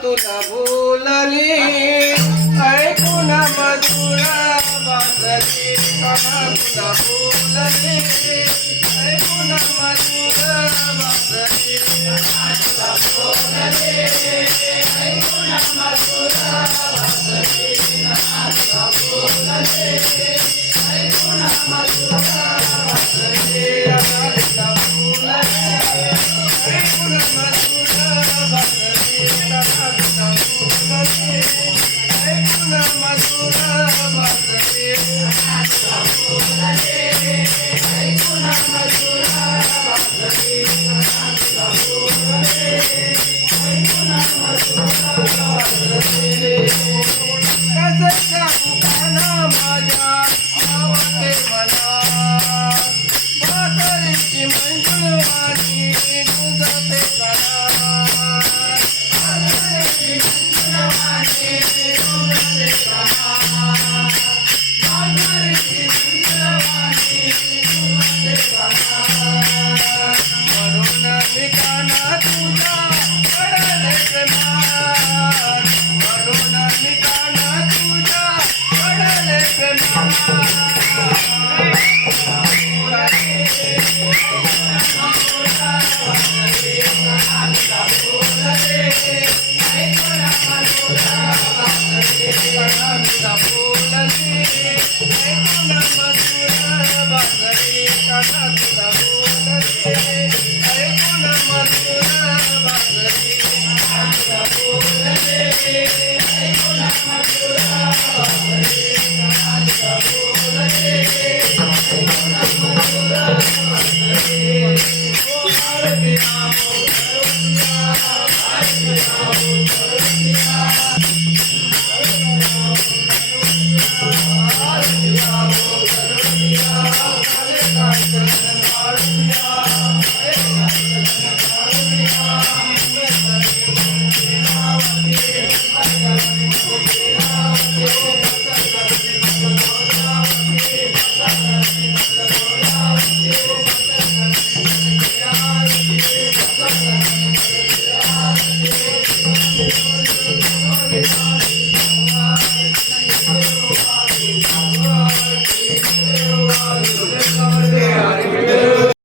तुला बोलली ऐकून मधुर बांधली तुला बोलली ऐकून मधुर बांधली तुला बोलली ऐकून मधुर बांधली तुला बोलली ऐकून मधुर बांधली तुला बोलली ऐकून मधुर बांधली ऐकून मधुर बांधली ऐकून मधुर बांधली ऐकून मधुर बांधली कसे सांगू काना माझ्या आवडते मला म्हातारीची मंजुळवाणी गुंजते कानात म्हणून मी काना तुझ्या पडले प्रेमात म्हणून मी काना तुझ्या पडले